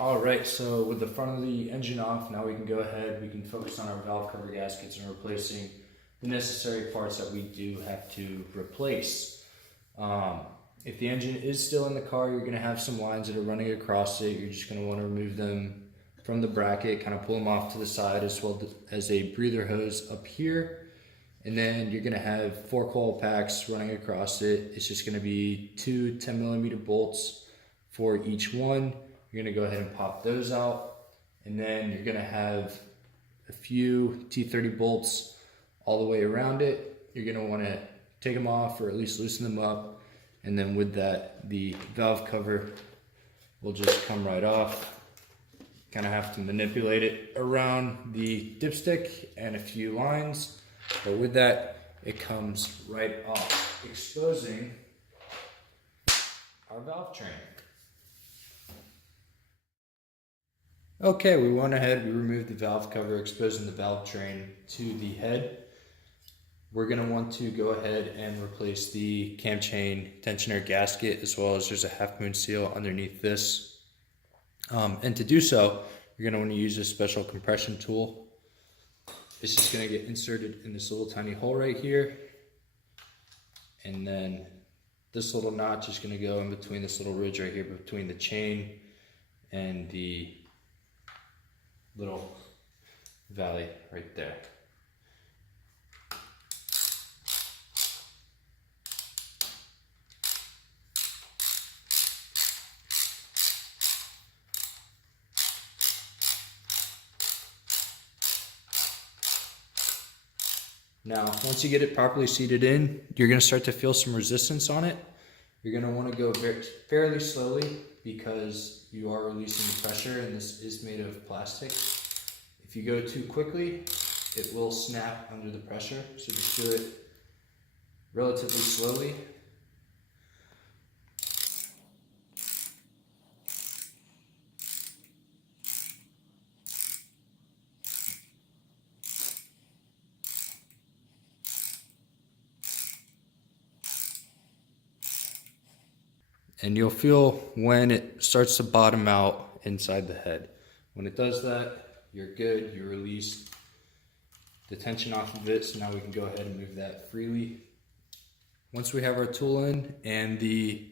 All right, so with the front of the engine off, now we can go ahead, we can focus on our valve cover gaskets and replacing the necessary parts that we do have to replace. If the engine is still in the car, you're gonna have some lines that are running across it. You're just gonna wanna remove them from the bracket, kind of pull them off to the side, as well as a breather hose up here. And then you're gonna have 4 coil packs running across it. It's just gonna be 2 10mm bolts for each one. You're gonna go ahead and pop those out. And then you're gonna have a few T30 bolts all the way around it. You're gonna wanna take them off or at least loosen them up. And then with that, the valve cover will just come right off. Kind of have to manipulate it around the dipstick and a few lines. But with that, it comes right off, exposing our valve train. Okay, we went ahead, we removed the valve cover, exposing the valve train to the head. We're gonna want to go ahead and replace the cam chain tensioner gasket, as well as there's a Halfmoon seal underneath this. And to do so, you're gonna wanna use a special compression tool. It's just gonna get inserted in this little tiny hole right here. And then this little notch is gonna go in between this little ridge right here, between the chain and the little valley right there. Now, once you get it properly seated in, you're gonna start to feel some resistance on it. You're gonna wanna go fairly slowly because you are releasing the pressure and this is made of plastic. If you go too quickly, it will snap under the pressure. So just do it relatively slowly. And you'll feel when it starts to bottom out inside the head. When it does that, you're good, you release the tension off of it, so now we can go ahead and move that freely. Once we have our tool in and the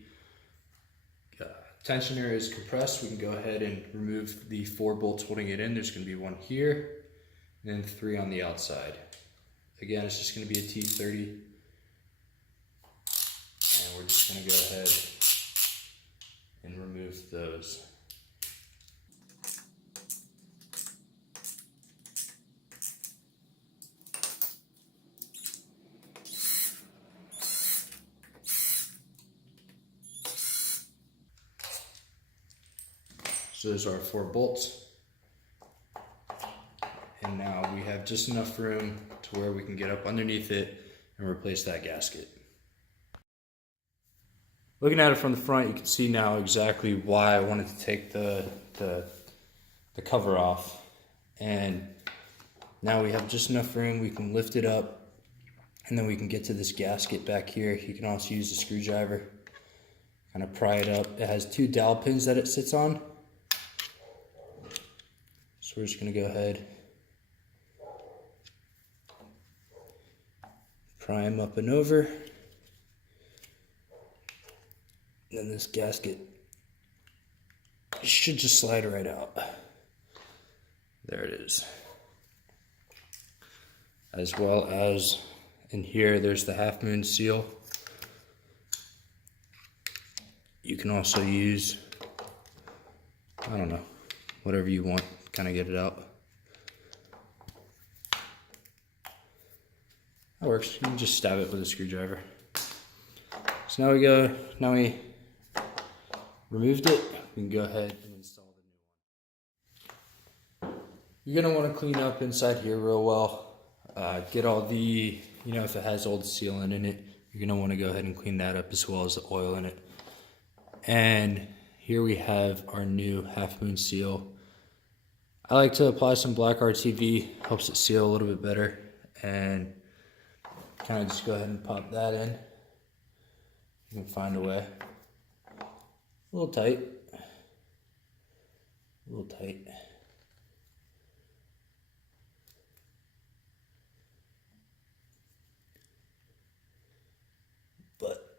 tensioner is compressed, we can go ahead and remove the 4 bolts holding it in. There's gonna be 1 here, and then 3 on the outside. Again, it's just gonna be a T30. And we're just gonna go ahead and remove those. So those are our 4 bolts. And now we have just enough room to where we can get up underneath it and replace that gasket. Looking at it from the front, you can see now exactly why I wanted to take the cover off. And now we have just enough room, we can lift it up, and then we can get to this gasket back here. You can also use a screwdriver, kind of pry it up. It has 2 dowel pins that it sits on. So we're just gonna go ahead, pry them up and over. And then this gasket should just slide right out. There it is. As well as in here, there's the Halfmoon seal. You can also use, I don't know, whatever you want, kind of get it out. That works. You can just stab it with a screwdriver. So now we removed it, we can go ahead and install the new one. You're gonna wanna clean up inside here real well. Get all the, if it has old sealant in it, you're gonna wanna go ahead and clean that up, as well as the oil in it. And here we have our new Halfmoon seal. I like to apply some black RTV, helps it seal a little bit better. And kind of just go ahead and pop that in. You can find a way. A little tight. A little tight. But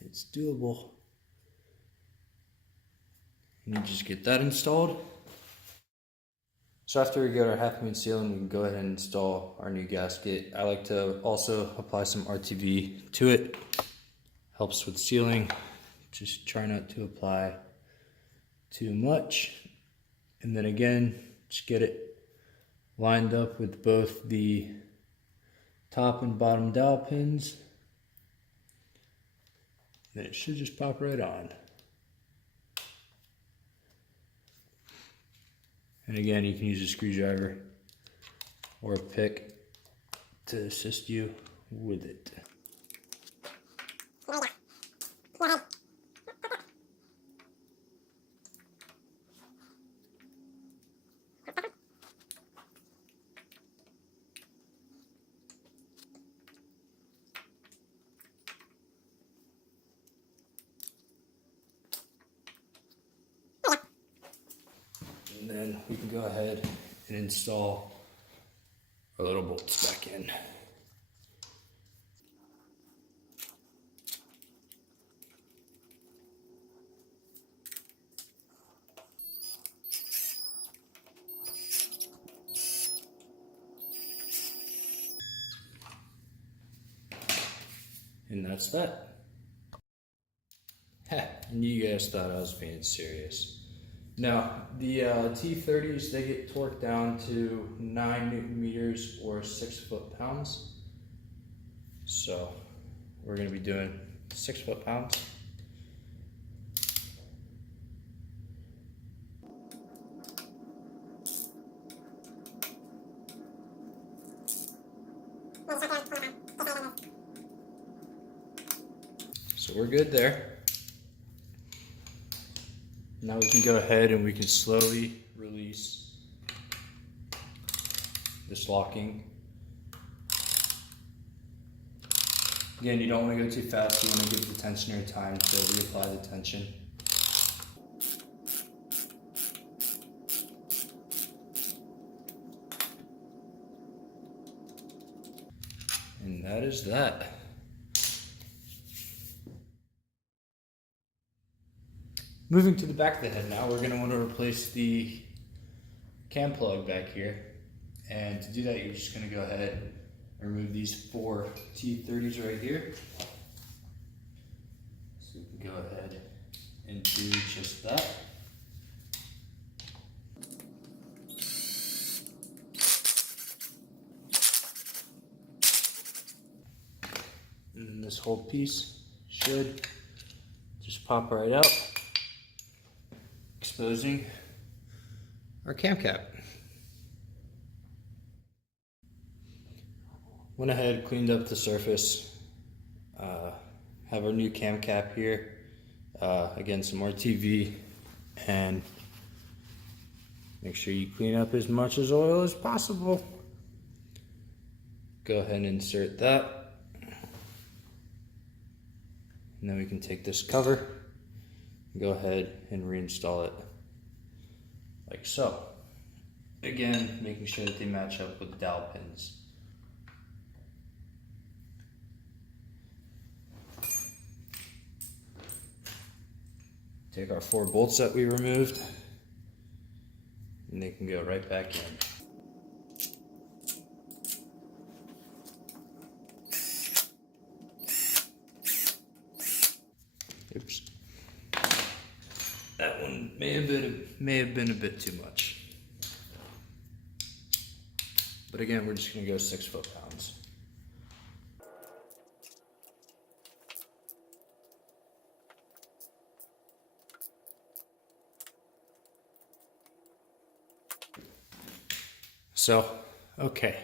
it's doable. And you just get that installed. So after we get our Halfmoon sealing, we can go ahead and install our new gasket. I like to also apply some RTV to it. Helps with sealing. Just try not to apply too much. And then again, just get it lined up with both the top and bottom dowel pins. Then it should just pop right on. And again, you can use a screwdriver or a pick to assist you with it. And then we can go ahead and install our little bolts back in. And that's that. And you guys thought I was being serious. Now, the T30s, they get torqued down to 9 Newton meters or 6 foot-pounds. So we're going to be doing 6 foot-pounds. So we're good there. Now we can go ahead and we can slowly release this locking. Again, you don't want to go too fast. You want to give the tensioner time to reapply the tension. And that is that. Moving to the back of the head now, we're going to want to replace the cam plug back here. And to do that, you're just going to go ahead and remove these 4 T30s right here. So we can go ahead and do just that. And then this whole piece should just pop right out, exposing our cam cap. Went ahead, cleaned up the surface, have our new cam cap here, again some more RTV, and make sure you clean up as much as oil as possible. Go ahead and insert that, and then we can take this cover and go ahead and reinstall it like so. Again, making sure that they match up with the dowel pins. Take our 4 bolts that we removed, and they can go right back in. Oops. That one may have been a bit too much. But again, we're just gonna go 6 foot-pounds. So, okay.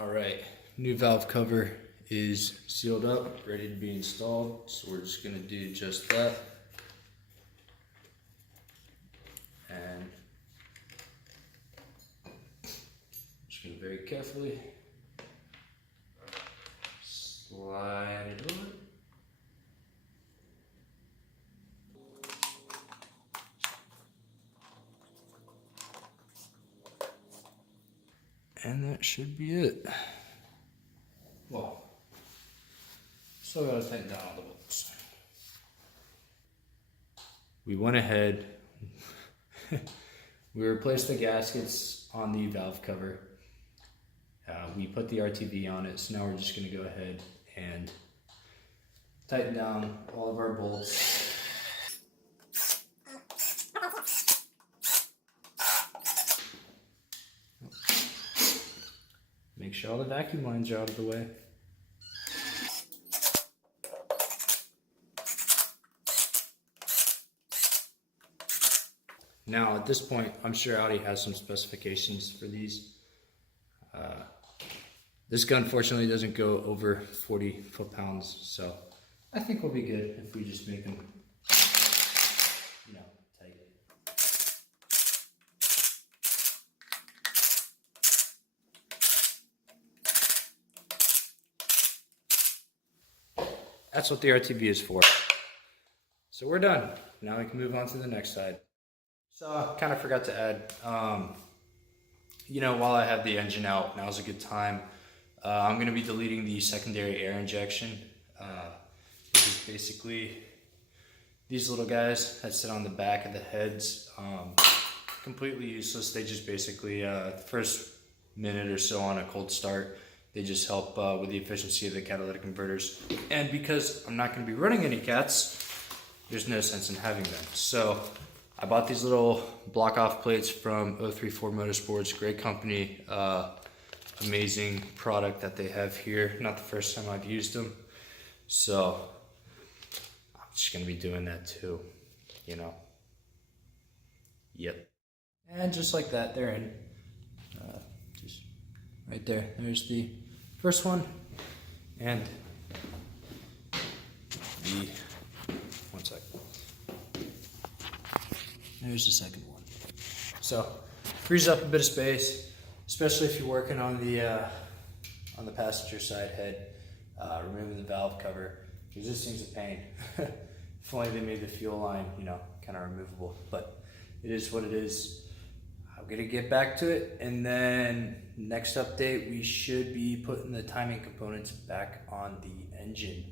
All right, new valve cover is sealed up, ready to be installed. So we're just gonna do just that. And just gonna very carefully slide it over. And that should be it. Well, still gotta tighten down all the bolts. We went ahead, we replaced the gaskets on the valve cover. We put the RTV on it, so now we're just gonna go ahead and tighten down all of our bolts. Make sure all the vacuum lines are out of the way. Now at this point, I'm sure Audi has some specifications for these. This gun fortunately doesn't go over 40 foot-pounds, so I think we'll be good if we just make them, tight. That's what the RTV is for. So we're done. Now we can move on to the next side. So I kind of forgot to add, while I have the engine out, now's a good time. I'm going to be deleting the secondary air injection, which is basically these little guys that sit on the back of the heads. Completely useless. They just basically, the first minute or so on a cold start, they just help with the efficiency of the catalytic converters. And because I'm not going to be running any cats, there's no sense in having them. So I bought these little block off plates from 034 Motorsports, great company, amazing product that they have here. Not the first time I've used them. So I'm just gonna be doing that too, Yep. And just like that, they're in. Just right there. There's the first one. And the, one sec. There's the second one. So frees up a bit of space, especially if you're working on the passenger side head, removing the valve cover, because this thing's a pain. If only they made the fuel line, kind of removable, but it is what it is. I'm gonna get back to it, and then next update, we should be putting the timing components back on the engine.